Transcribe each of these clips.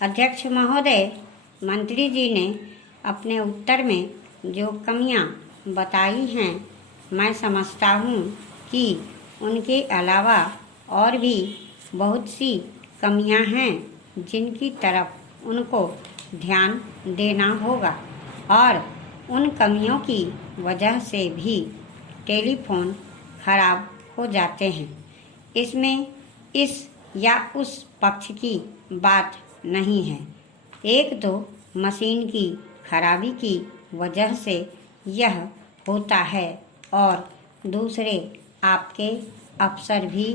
अध्यक्ष महोदय, मंत्री जी ने अपने उत्तर में जो कमियां बताई हैं, मैं समझता हूं कि उनके अलावा और भी बहुत सी कमियां हैं जिनकी तरफ उनको ध्यान देना होगा और उन कमियों की वजह से भी टेलीफोन खराब हो जाते हैं। इसमें इस या उस पक्ष की बात नहीं है। एक तो मशीन की खराबी की वजह से यह होता है और दूसरे आपके अफसर भी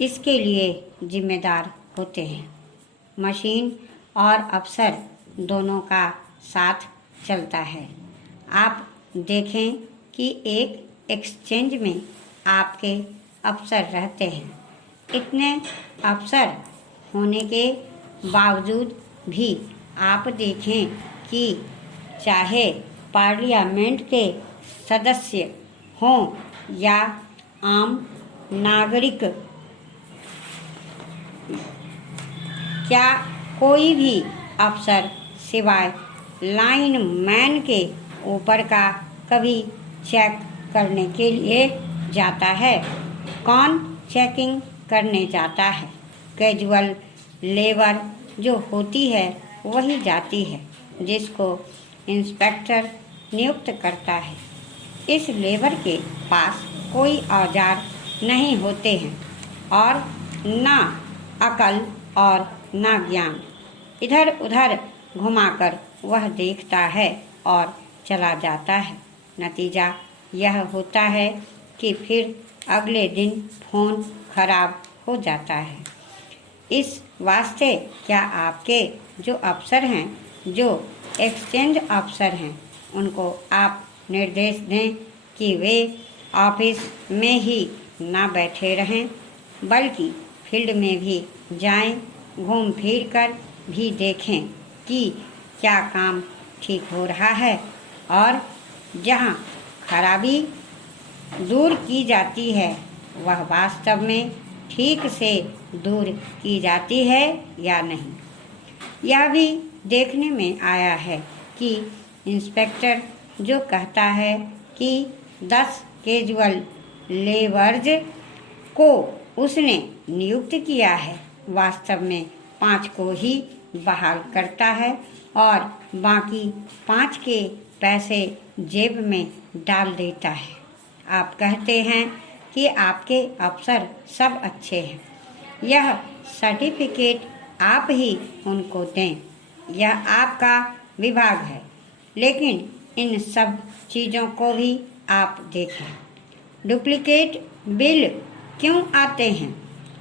इसके लिए जिम्मेदार होते हैं। मशीन और अफसर दोनों का साथ चलता है। आप देखें कि एक एक्सचेंज में आपके अफसर रहते हैं। इतने अफसर होने के बावजूद भी आप देखें कि चाहे पार्लियामेंट के सदस्य हों या आम नागरिक, क्या कोई भी अफसर सिवाय लाइन मैन के ऊपर का कभी चेक करने के लिए जाता है? कौन चेकिंग करने जाता है? कैजुअल लेबर जो होती है वही जाती है, जिसको इंस्पेक्टर नियुक्त करता है। इस लेबर के पास कोई औजार नहीं होते हैं और ना अकल और ना ज्ञान। इधर उधर घुमाकर वह देखता है और चला जाता है। नतीजा यह होता है कि फिर अगले दिन फ़ोन खराब हो जाता है। इस वास्ते क्या आपके जो अफसर हैं, जो एक्सचेंज अफसर हैं, उनको आप निर्देश दें कि वे ऑफिस में ही ना बैठे रहें, बल्कि फील्ड में भी जाएं, घूम फिर कर भी देखें कि क्या काम ठीक हो रहा है और जहां खराबी दूर की जाती है वह वास्तव में ठीक से दूर की जाती है या नहीं। यह भी देखने में आया है कि इंस्पेक्टर जो कहता है कि 10 कैजुअल लेबर्स को उसने नियुक्त किया है, वास्तव में 5 को ही बहाल करता है और बाकी 5 के पैसे जेब में डाल देता है। आप कहते हैं कि आपके अफसर सब अच्छे हैं। यह सर्टिफिकेट आप ही उनको दें। यह आपका विभाग है, लेकिन इन सब चीज़ों को भी आप देखें। डुप्लीकेट बिल क्यों आते हैं?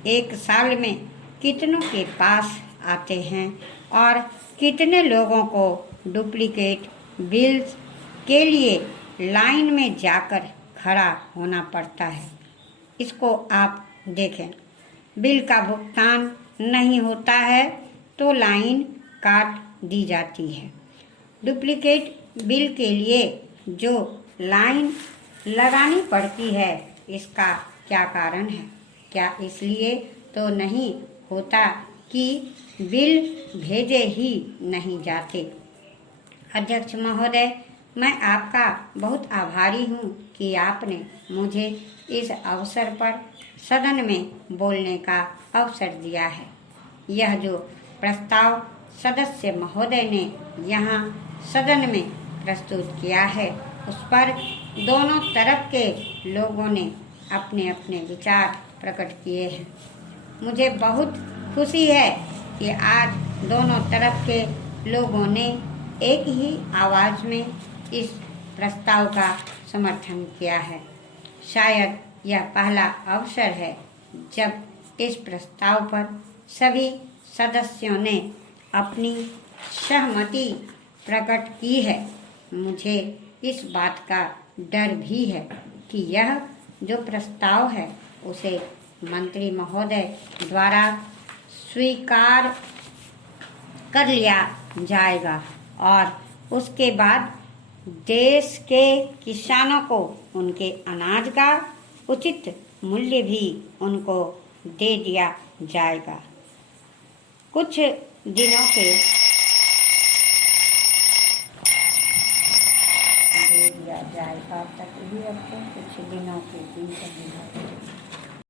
एक साल में कितनों के पास आते हैं और कितने लोगों को डुप्लीकेट बिल्स के लिए लाइन में जाकर खड़ा होना पड़ता है। इसको आप देखें। बिल का भुगतान नहीं होता है तो लाइन काट दी जाती है। डुप्लीकेट बिल के लिए जो लाइन लगानी पड़ती है, इसका क्या कारण है? क्या इसलिए तो नहीं होता कि बिल भेजे ही नहीं जाते? अध्यक्ष महोदय, मैं आपका बहुत आभारी हूँ कि आपने मुझे इस अवसर पर सदन में बोलने का अवसर दिया है। यह जो प्रस्ताव सदस्य महोदय ने यहाँ सदन में प्रस्तुत किया है, उस पर दोनों तरफ के लोगों ने अपने अपने विचार प्रकट किए हैं। मुझे बहुत खुशी है कि आज दोनों तरफ के लोगों ने एक ही आवाज़ में इस प्रस्ताव का समर्थन किया है। शायद यह पहला अवसर है जब इस प्रस्ताव पर सभी सदस्यों ने अपनी सहमति प्रकट की है। मुझे इस बात का डर भी है कि यह जो प्रस्ताव है उसे मंत्री महोदय द्वारा स्वीकार कर लिया जाएगा और उसके बाद देश के किसानों को उनके अनाज का उचित मूल्य भी उनको दे दिया जाएगा। कुछ दिनों के दे दिया जाएगा तक भी आपको कुछ दिनों के 3 दिनों के